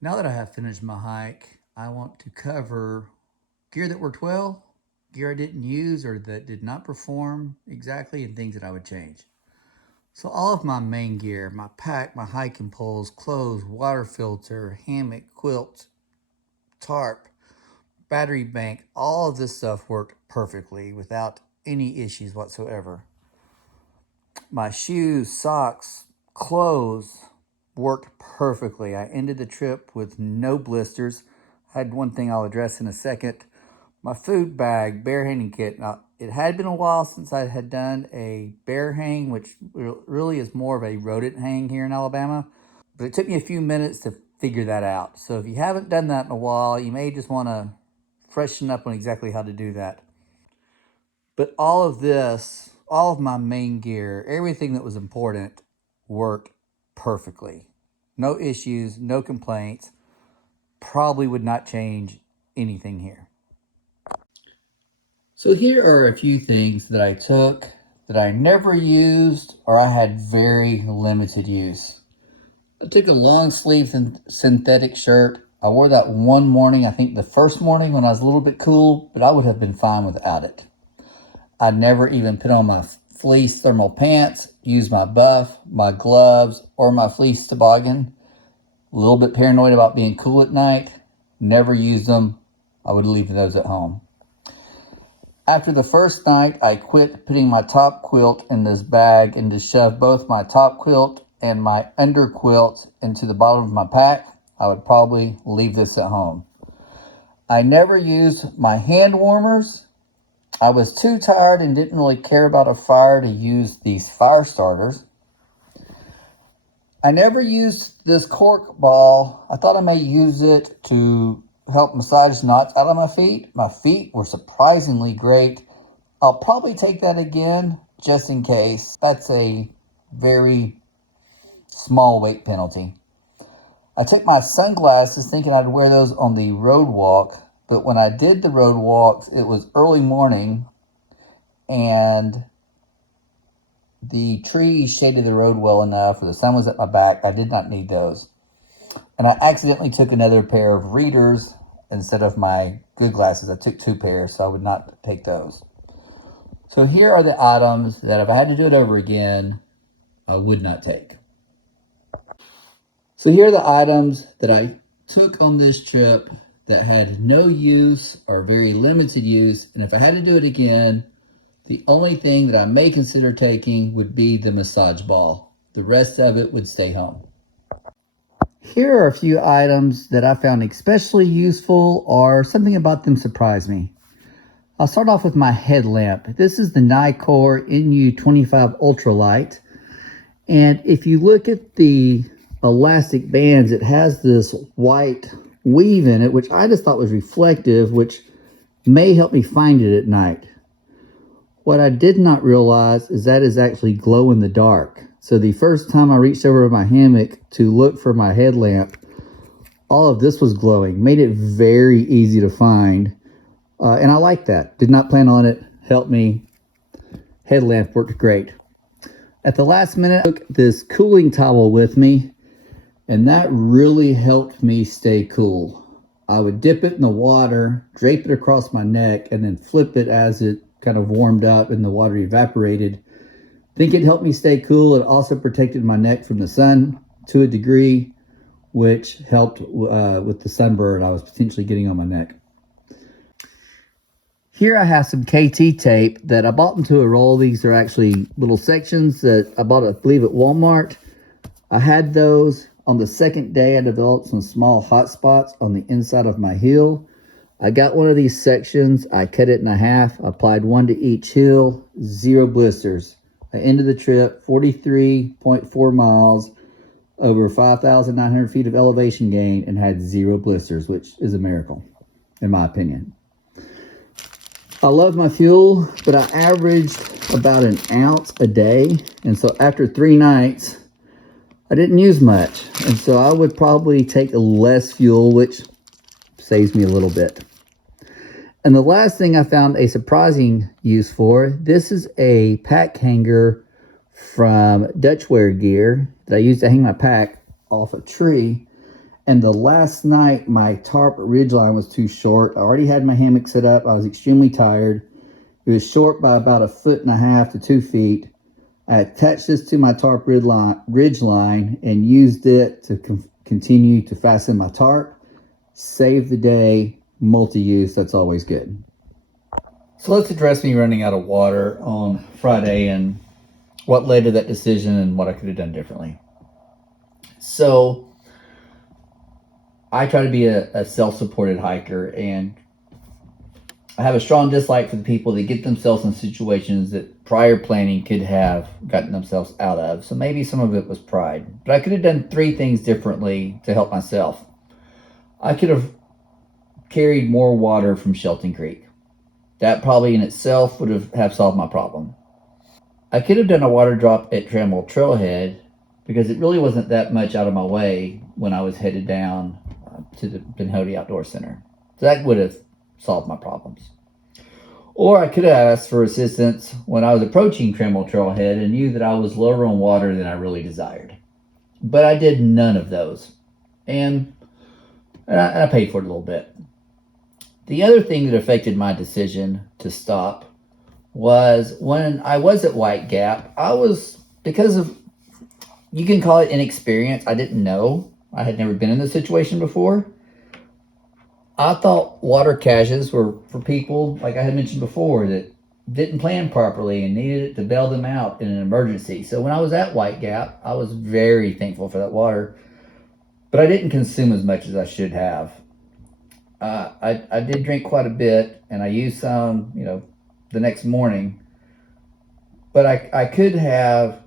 Now that I have finished my hike, I want to cover gear that worked well, gear I didn't use or that did not perform exactly, and things that I would change. So, all of my main gear, my pack, my hiking poles, clothes, water filter, hammock, quilt, tarp, battery bank, all of this stuff worked perfectly without any issues whatsoever. My shoes, socks, clothes worked perfectly. I ended the trip with no blisters. I had one thing I'll address in a second. My food bag, bear hanging kit. Now, it had been a while since I had done a bear hang, which really is more of a rodent hang here in Alabama. But it took me a few minutes to figure that out. So if you haven't done that in a while, you may just want to freshen up on exactly how to do that. But all of this, all of my main gear, everything that was important worked perfectly. No issues, no complaints. Probably would not change anything here. So here are a few things that I took that I never used or I had very limited use. I took a long sleeve synthetic shirt. I wore that one morning, I think the first morning when I was a little bit cool, but I would have been fine without it. I never even put on my fleece thermal pants, used my buff, my gloves, or my fleece toboggan. A little bit paranoid about being cool at night. Never used them. I would leave those at home. After the first night, I quit putting my top quilt in this bag and just shoved both my top quilt and my under quilt into the bottom of my pack. I would probably leave this at home. I never used my hand warmers. I was too tired and didn't really care about a fire to use these fire starters. I never used this cork ball. I thought I may use it to help massage knots out of my feet. My feet were surprisingly great. I'll probably take that again just in case. That's a very small weight penalty. I took my sunglasses thinking I'd wear those on the road walk, but when I did the road walks, it was early morning and the trees shaded the road well enough, or the sun was at my back. I did not need those. And I accidentally took another pair of readers instead of my good glasses. I took two pairs, so I would not take those. So here are the items that if I had to do it over again, I would not take. So here are the items that I took on this trip that had no use or very limited use. And if I had to do it again, the only thing that I may consider taking would be the massage ball. The rest of it would stay home. Here are a few items that I found especially useful or something about them surprised me. I'll start off with my headlamp. This is the Nikkor NU25 Ultralight. And if you look at the elastic bands, it has this white weave in it, which I just thought was reflective, which may help me find it at night. What I did not realize is that is actually glow in the dark. So the first time I reached over my hammock to look for my headlamp, all of this was glowing. Made it very easy to find. And I like that. Did not plan on it. Helped me. Headlamp worked great. At the last minute, I took this cooling towel with me, and that really helped me stay cool. I would dip it in the water, drape it across my neck, and then flip it as it kind of warmed up and the water evaporated. I think it helped me stay cool. It also protected my neck from the sun to a degree, which helped with the sunburn I was potentially getting on my neck. Here I have some KT tape that I bought into a roll. These are actually little sections that I bought, I believe, at Walmart. I had those. On the second day, I developed some small hot spots on the inside of my heel. I got one of these sections. I cut it in half, applied one to each heel, 0 blisters. I ended the trip 43.4 miles over 5,900 feet of elevation gain and had 0 blisters, which is a miracle, in my opinion. I love my fuel, but I averaged about an ounce a day. And so after 3 nights, I didn't use much. And so I would probably take less fuel, which saves me a little bit. And the last thing I found a surprising use for, this is a pack hanger from Dutch Wear Gear that I used to hang my pack off a tree. And the last night, my tarp ridgeline was too short. I already had my hammock set up. I was extremely tired. It was short by about 1.5 to 2 feet. I attached this to my tarp ridgeline and used it to continue to fasten my tarp. Save the day, multi-use, that's always good. So let's address me running out of water on Friday and what led to that decision and what I could have done differently. So I try to be a self-supported hiker, and I have a strong dislike for the people that get themselves in situations that prior planning could have gotten themselves out of. So maybe some of it was pride, but I could have done 3 things differently to help myself. I could have carried more water from Shelton Creek. That probably in itself would have solved my problem. I could have done a water drop at Trammell Trailhead because it really wasn't that much out of my way when I was headed down to the Pinhoti Outdoor Center. So that would have solved my problems. Or I could have asked for assistance when I was approaching Trammell Trailhead and knew that I was lower on water than I really desired. But I did none of those. And I paid for it a little bit. The other thing that affected my decision to stop was when I was at White Gap, because of, you can call it inexperience, I didn't know. I had never been in this situation before. I thought water caches were for people, like I had mentioned before, that didn't plan properly and needed it to bail them out in an emergency. So when I was at White Gap, I was very thankful for that water, but I didn't consume as much as I should have. I did drink quite a bit, and I used some, the next morning, but I could have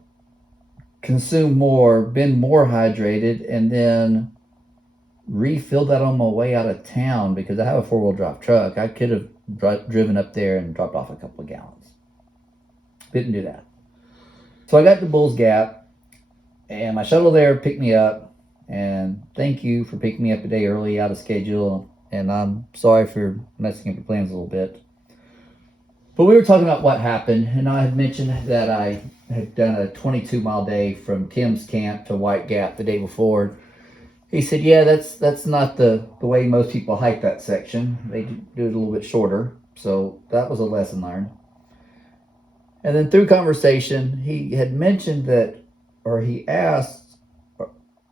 consumed more, been more hydrated, and then refilled that on my way out of town because I have a 4-wheel drive truck. I could have driven up there and dropped off a couple of gallons. Didn't do that. So I got to Bulls Gap, and my shuttle there picked me up, and thank you for picking me up a day early out of schedule, and I'm sorry for messing up your plans a little bit. But we were talking about what happened, and I had mentioned that I had done a 22-mile day from Tim's camp to White Gap the day before. He said, yeah, that's not the way most people hike that section. They do it a little bit shorter. So that was a lesson learned. And then through conversation, he had mentioned he asked,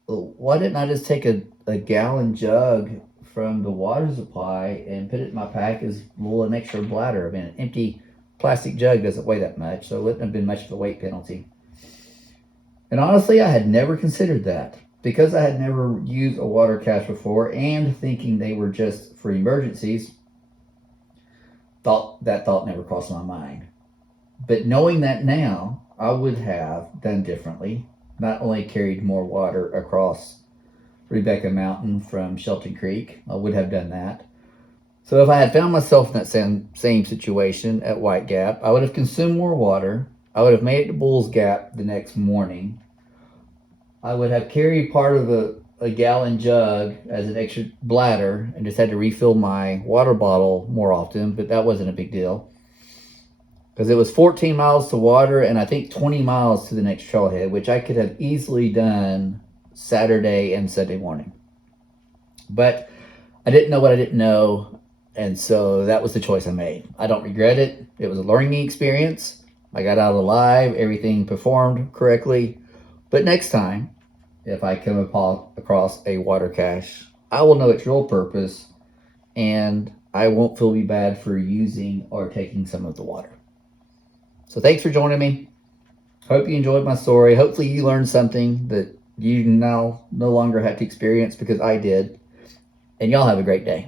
why didn't I just take a gallon jug from the water supply and put it in my pack as an extra bladder? I mean, an empty plastic jug doesn't weigh that much, so it wouldn't have been much of a weight penalty. And honestly, I had never considered that. Because I had never used a water cache before and thinking they were just for emergencies, that thought never crossed my mind. But knowing that now, I would have done differently. Not only carried more water across Rebecca Mountain from Shelton Creek, I would have done that. So if I had found myself in that same situation at White Gap, I would have consumed more water. I would have made it to Bulls Gap the next morning. I would have carried part of a gallon jug as an extra bladder and just had to refill my water bottle more often, but that wasn't a big deal. Because it was 14 miles to water and I think 20 miles to the next trailhead, which I could have easily done Saturday and Sunday morning. But I didn't know what I didn't know, and so that was the choice I made. I don't regret it. It was a learning experience. I got out alive, everything performed correctly. But next time, if I come across a water cache, I will know its real purpose, and I won't feel bad for using or taking some of the water. So thanks for joining me. Hope you enjoyed my story. Hopefully you learned something that you now no longer have to experience because I did. And y'all have a great day.